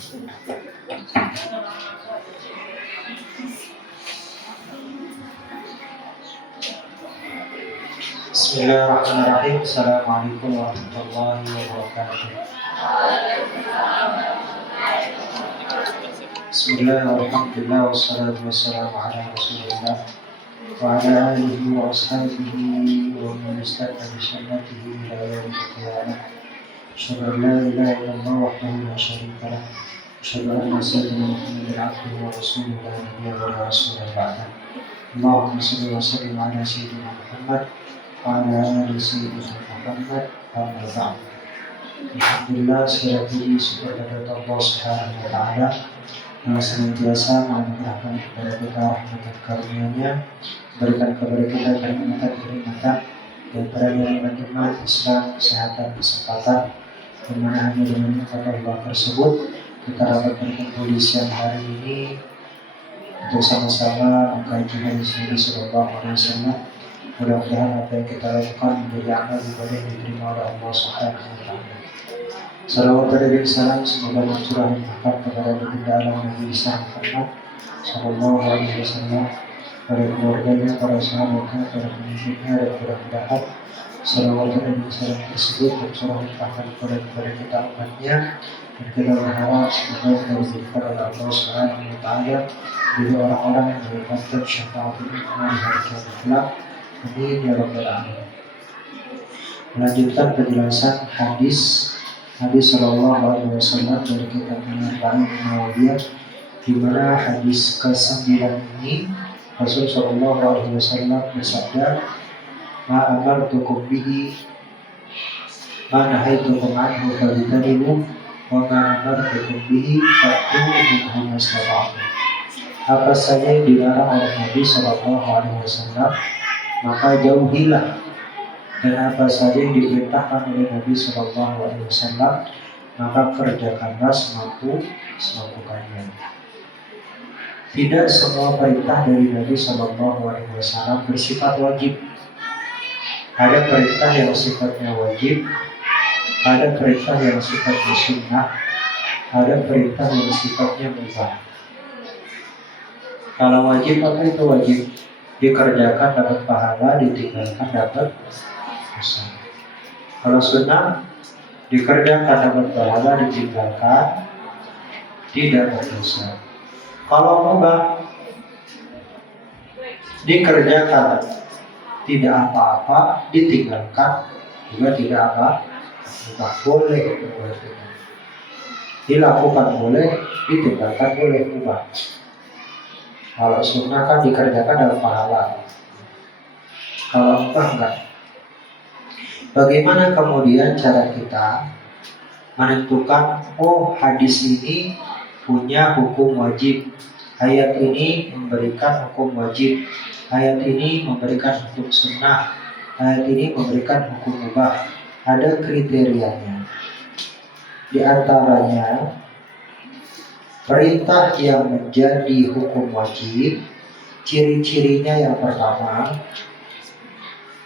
Bismillahirrahmanirrahim. Assalamualaikum warahmatullahi wabarakatuh. Bismillahirrahmanirrahim. Wassalatu wassalamu ala Rasulillah wa ala alihi wa ashabihi wa man istaqama bi sunnatihi ila yaumil qiyamah. Asyhadu an la ilaha illallah wahdahu la syarika lah. Asyhadu anna sayyidina Muhammadan abduhu wa rasuluhu la nabiyya wa la rasula ba'da. Allahumma shalli wa sallim ala sayyidina Muhammad wa ala ali sayyidina Muhammad amma ba'd. Alhamdulillah, segala puji syukur kepada Allah Subhanahu wa taala yang senantiasa menganugerahkan kepada kita rahmat dan karunia-Nya, berikan kepada kita kenikmatan dan para nikmat iman, Islam, kesehatan, kesempatan, di mana hanya dengan nikmat Allah tersebut kita dapat berkumpul di siang hari ini untuk sama-sama mengkaji hadis Nabi Sallallahu Alaihi Wasallam. Mudah-mudahan apa yang kita lakukan menjadi amal ibadah yang diterima oleh Allah Subhanahu wa taala. Salawat dan salam semoga mencurahkan berkat kepada baginda alam Nabi Muhammad Sallallahu Alaihi Wasallam, para keluarganya, para sahabatnya, para pengikutnya, dan mudah-mudahan salawat dan salam tersebut mencurahkan berkat kepada kita umatnya, dan kita berharap semoga kita diberikan oleh Allah Subhanahu wa taala dari orang-orang yang mendapatkan syafaat di hari kiamat kelak. Amin ya rabbal alamin. Melanjutkan penjelasan hadis Nabi Sallallahu Alaihi Wasallam dari kitab Al-Arba'in An-Nawawiyah, di mana hadis ke-9 ini Rasul Sallallahu Alaihi Wasallam bersabda, "Ma amartukum bihi, ma nahaitukum anhu fajtanibuh, wa ma amartukum bihi fa'tu minhu mastata'tum." Apa saja yang dilarang oleh Nabi Sallallahu Alaihi Wasallam maka jauhilah, dan apa saja yang diperintahkan oleh Nabi Sallallahu Alaihi Wasallam maka kerjakanlah semampukannya. Tidak semua perintah dari Nabi Sallallahu Alaihi Wasallam bersifat wajib. Ada perintah yang sifatnya wajib, ada perintah yang sifatnya sunnah, ada perintah yang sifatnya mubah. Kalau wajib, apa itu wajib? Dikerjakan dapat pahala, ditinggalkan dapat dosa. Kalau sunnah, dikerjakan dapat pahala, ditinggalkan tidak berdosa. Kalau mubah, dikerjakan tidak apa-apa, ditinggalkan juga tidak apa-apa. Boleh, dilakukan boleh, ditinggalkan boleh, mubah. Kalau sunnah kan dikerjakan dalam pahala, kalau enggak. Bagaimana kemudian cara kita menentukan, oh hadis ini punya hukum wajib, ayat ini memberikan hukum wajib, ayat ini memberikan hukum sunnah, ayat ini memberikan hukum mubah? Ada kriterianya. Di antaranya perintah yang menjadi hukum wajib, ciri-cirinya yang pertama,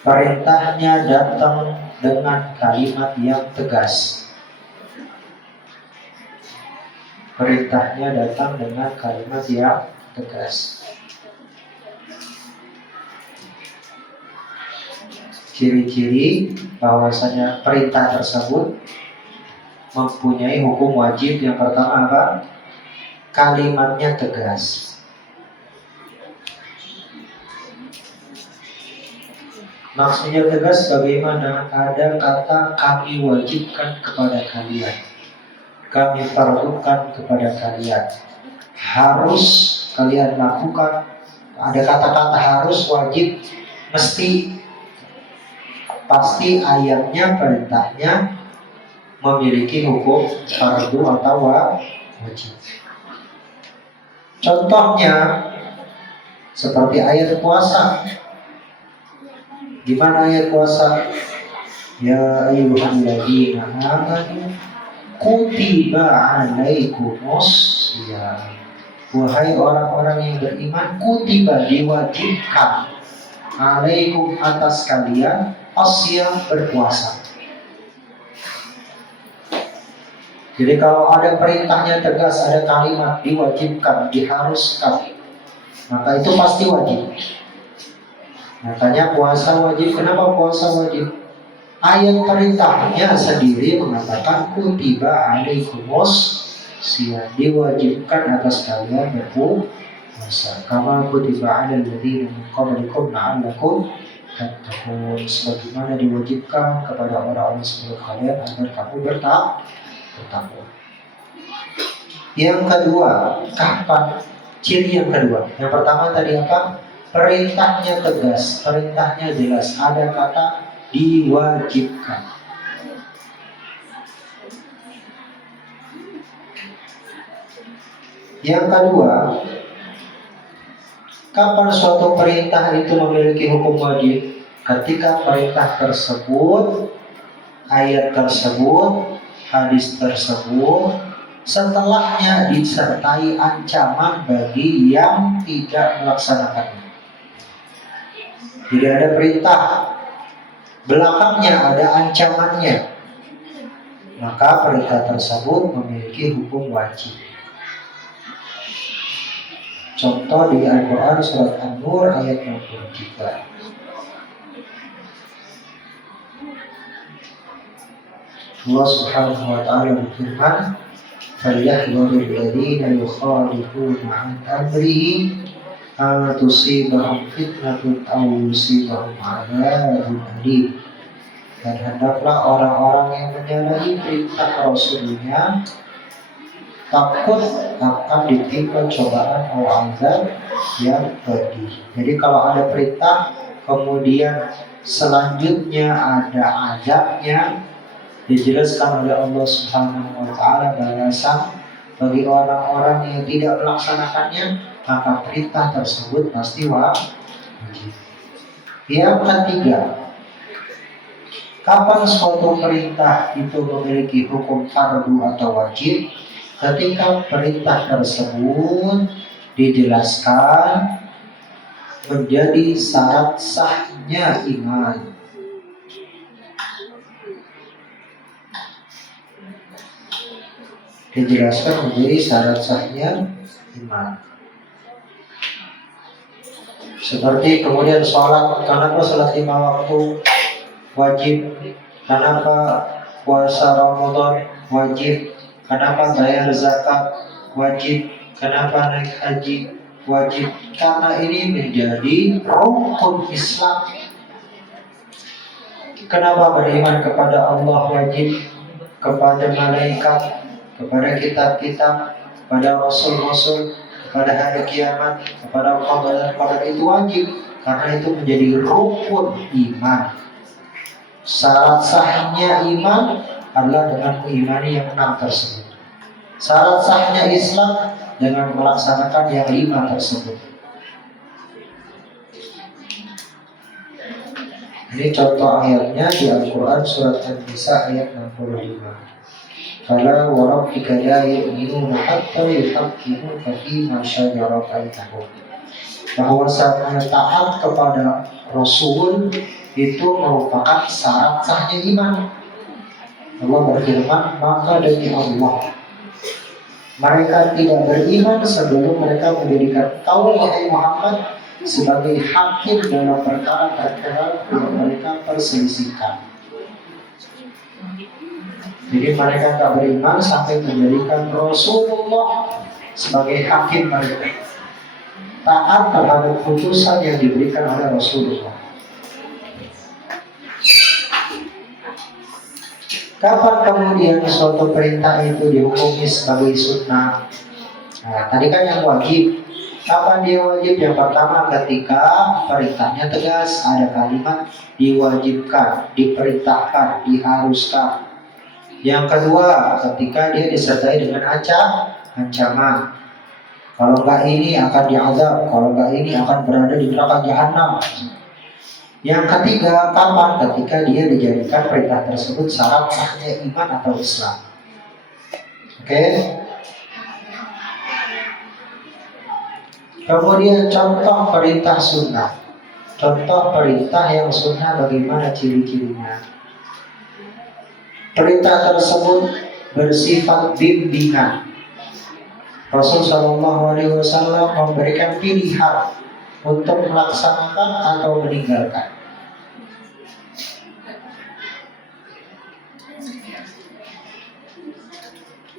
perintahnya datang dengan kalimat yang tegas. Perintahnya datang dengan kalimat yang tegas. Ciri-ciri bahwasanya perintah tersebut mempunyai hukum wajib yang pertama apa? Kalimatnya tegas. Maksudnya tegas bagaimana? Ada kata kami wajibkan kepada kalian, kami fardukan kepada kalian, harus kalian lakukan. Ada kata-kata harus, wajib, mesti. Pasti ayatnya, perintahnya memiliki hukum fardu atau wajib. Contohnya seperti ayat puasa. Gimana ayat puasa? Ya ayyuhalladzina amanu kutiba alaikumus syiyam. Wahai orang-orang yang beriman, kutiba diwajibkan, alaikum atas kalian, asyam berpuasa. Jadi kalau ada perintahnya tegas, ada kalimat diwajibkan, diharuskan, maka itu pasti wajib. Makanya puasa wajib. Kenapa puasa wajib? Ayat perintahnya sendiri mengatakan kutiba alaikumus siyam, diwajibkan atas kalian berpuasa. Kama kutiba alal ladzina min qablikum la'allakum tattaqun, sebagaimana diwajibkan kepada orang-orang sebelum kalian agar kamu bertakwa. Yang kedua, kapan? Ciri yang kedua. Yang pertama tadi apa? Perintahnya tegas, perintahnya jelas. Ada kata diwajibkan. Yang kedua, kapan suatu perintah itu memiliki hukum wajib? Ketika perintah tersebut, ayat tersebut, hadis tersebut, setelahnya disertai ancaman bagi yang tidak melaksanakannya. Jadi ada perintah, belakangnya ada ancamannya, maka perintah tersebut memiliki hukum wajib. Contoh di Al-Quran surat An-Nur ayat 63. Allah Subhanahu wa ta'ala berfirman, "Falyahdharil ladzina yukhalifuna 'an amrihi an tusibahum fitnatun aw yusibahum 'adzabun alim." Dan hendaklah orang-orang yang menyalahi perintah Rasulnya takut akan ditimpa cobaan atau azab yang pedih. Jadi kalau ada perintah kemudian selanjutnya ada azabnya, dijelaskan oleh Allah Subhanahu wa ta'ala balasan bagi orang-orang yang tidak melaksanakannya, maka perintah tersebut pasti wajib. Yang ketiga, kapan suatu perintah itu memiliki hukum fardu atau wajib? Ketika perintah tersebut dijelaskan menjadi syarat sahnya iman. Dijelaskan menjadi syarat sahnya iman. Seperti kemudian sholat, kenapa sholat 5 waktu wajib? Kenapa puasa Ramadan wajib? Kenapa bayar zakat wajib? Kenapa naik haji wajib? Karena ini menjadi rukun Islam. Kenapa beriman kepada Allah wajib? Kepada malaikat, kepada kitab-kitab, kepada rasul-rasul, kepada hari kiamat, kepada qada dan qadar itu wajib, karena itu menjadi rukun iman. Syarat sahnya iman adalah dengan mengimani yang 6 tersebut. Syarat sahnya Islam dengan melaksanakan yang 5 tersebut. Ini contoh ayatnya di Al-Quran surat An-Nisa ayat 65. Fala wa rabbika la yu'minuna hatta yuhaqqimuka fima shajara bainahum. Bahwasanya taat kepada Rasul itu merupakan syarat sahnya iman. Allah berfirman, maka demi Allah, mereka tidak beriman sebelum mereka menjadikan kau wahai Muhammad sebagai hakim dalam perkara-perkara yang mereka perselisihkan. Jadi mereka tak beriman sampai menjadikan Rasulullah sebagai hakim mereka, taat terhadap putusan yang diberikan oleh Rasulullah. Kapan kemudian suatu perintah itu dihukumi sebagai sunnah? Nah, tadi kan yang wajib. Kapan dia wajib? Yang pertama ketika perintahnya tegas, ada kalimat diwajibkan, diperintahkan, diharuskan. Yang kedua, ketika dia disertai dengan ancaman. Kalau enggak ini akan diazab, kalau enggak ini akan berada di neraka jahanam. Yang ketiga, kapan? Ketika dia dijadikan perintah tersebut syarat sahnya iman atau Islam. Oke? Kemudian contoh perintah sunnah. Contoh perintah yang sunnah bagaimana ciri-cirinya? Perintah tersebut bersifat bimbingan. Rasul Shallallahu Alaihi Wasallam memberikan pilihan untuk melaksanakan atau meninggalkan.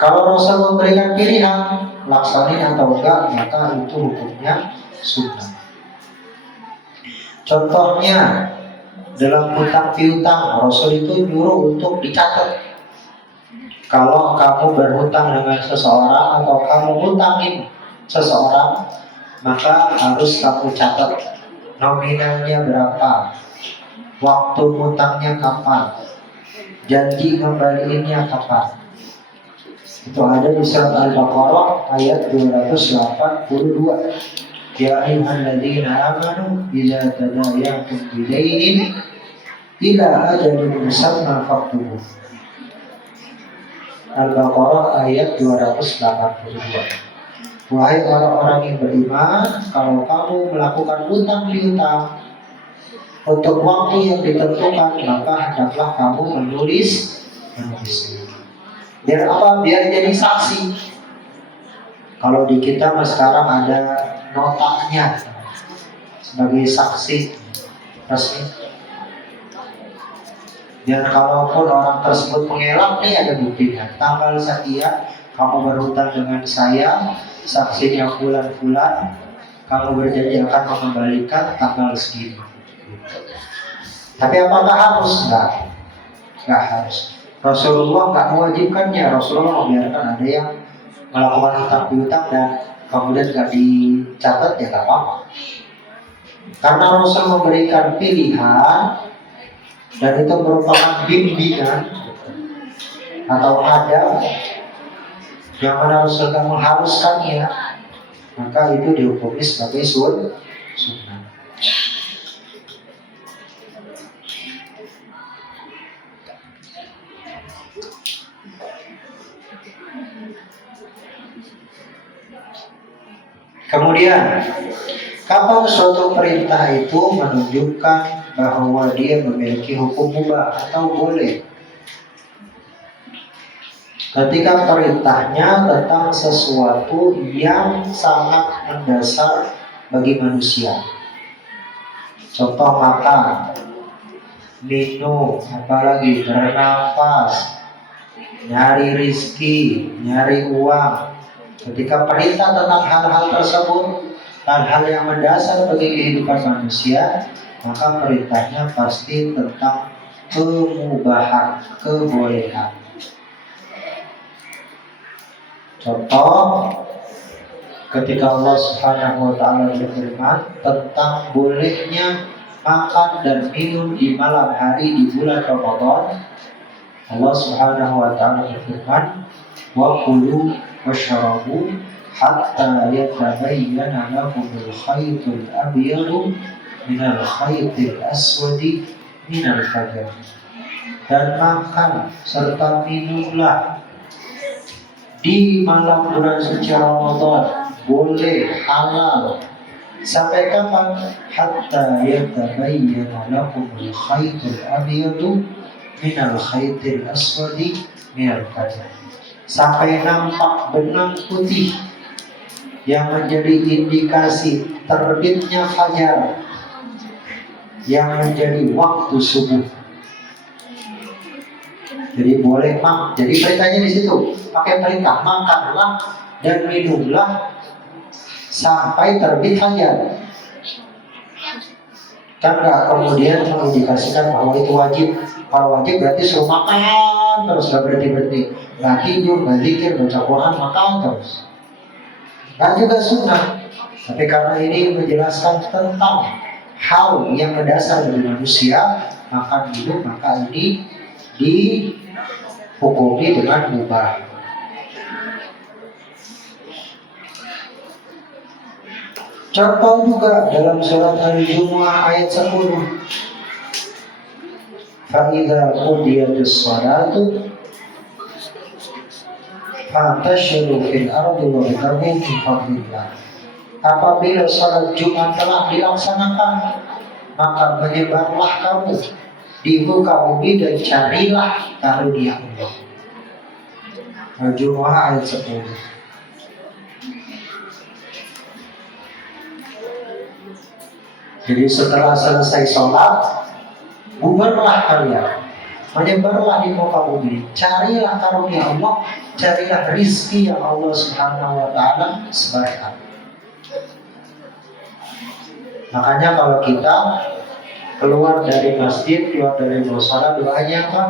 Kalau Rasul memberikan pilihan, laksanain atau enggak, maka itu hukumnya sunnah. Contohnya dalam hutang piutang, Rasul itu nyuruh untuk dicatat. Kalau kamu berhutang dengan seseorang atau kamu hutangin seseorang, maka harus kamu catat nominalnya berapa, waktu hutangnya kapan, janji kembaliinnya kapan. Itu ada di surat Al-Baqarah ayat 282. Ya ayyuhalladzina amanu idza tadayantum bidainin ila ajalin musamma faktubuh. Al-Baqarah ayat 282. Wahai orang-orang yang beriman, kalau kamu melakukan hutang piutang untuk waktu yang ditentukan, maka hendaklah kamu menulisnya. Biar apa? Biar jadi saksi. Kalau di kita sekarang ada notanya sebagai saksi resmi. Dan kalaupun orang tersebut mengelak, nih ada buktinya. Tanggal sekian kamu berhutang dengan saya, saksinya bulan-bulan, kamu berjanji akan mengembalikan tanggal segini. Tapi apakah harus? Enggak harus. Rasulullah enggak mewajibkannya. Rasulullah membiarkan ada yang melakukan hutang piutang dan kemudian enggak dicatat, ya enggak apa-apa. Karena Rasul memberikan pilihan dan itu merupakan bimbingan atau adab yang mana Rasul mengharuskannya, maka itu dihukumi sebagai sunnah. Kemudian, kapan suatu perintah itu menunjukkan bahwa dia memiliki hukum mubah atau boleh? Ketika perintahnya tentang sesuatu yang sangat mendasar bagi manusia. Contoh makan, minum, apalagi bernafas, nyari rizki, nyari uang. Ketika perintah tentang hal-hal tersebut, hal-hal yang mendasar bagi kehidupan manusia, maka perintahnya pasti tentang kemubahan, kebolehan. Contoh, ketika Allah Subhanahu wa Ta'ala berfirman tentang bolehnya makan dan minum di malam hari di bulan Ramadan, Allah Subhanahu wa Ta'ala berfirman, wa kulu washrabu hatta yatabayyana lakumul khaytul abyadu minal khaytil aswadi minal fajr. Dan makan serta minumlah di malam bulan suci Ramadan, boleh, halal. Sampai kapan? Hatta yatabayyana lakumul khaytul abyadu minal khaytil aswadi minal fajr. Sampai nampak benang putih yang menjadi indikasi terbitnya fajar, yang menjadi waktu subuh. Jadi boleh jadi perintahnya di situ pakai perintah makanlah dan minumlah sampai terbit fajar. Kan nggak kemudian mengindikasikan bahwa itu wajib. Kalau wajib berarti suruh makan terus, nggak berhenti, nggak tidur, nggak zikir, baca Quran, makan terus. Kan juga sunnah. Tapi karena ini menjelaskan tentang hal yang mendasar dari manusia, makan minum, maka ini dihukumi dengan mubah. Contoh juga dalam surat Al-Jumu'ah ayat 10. Fa'idha qudiyatis salatu fantashiru fil ardi wabtaghu min fadlillah. Apabila salat Jumat telah dilaksanakan, maka menyebarlah kamu di muka bumi dan carilah karunia Allah. Al-Jumu'ah ayat 10. Jadi setelah selesai sholat, bubarlah kalian, menyebarlah di muka bumi, carilah karunia Allah, carilah rizki yang Allah Subhanahu wa Ta'ala sebarkan. Makanya kalau kita keluar dari masjid, keluar dari mushola, doanya apa?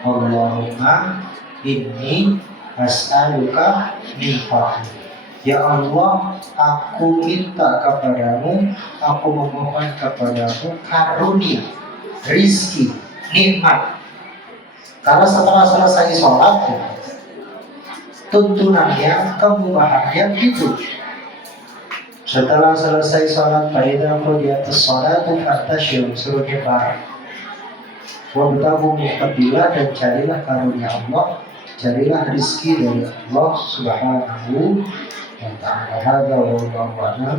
Allahumma inni as'aluka min fadlik. Ya Allah, aku minta kepadamu, aku memohon kepadamu karunia, rizki, nikmat. Karena setelah selesai sholat, tuntunannya, kemubahannya itu. Setelah selesai sholat, fa'idha qudiyatis sholatu fantashiru, suruh nyebar. Wabtagu min fadlillah, dan carilah karunia Allah, carilah rizki dari Allah Subhanahu wa Ta'ala. Hadza wallahu a'lam.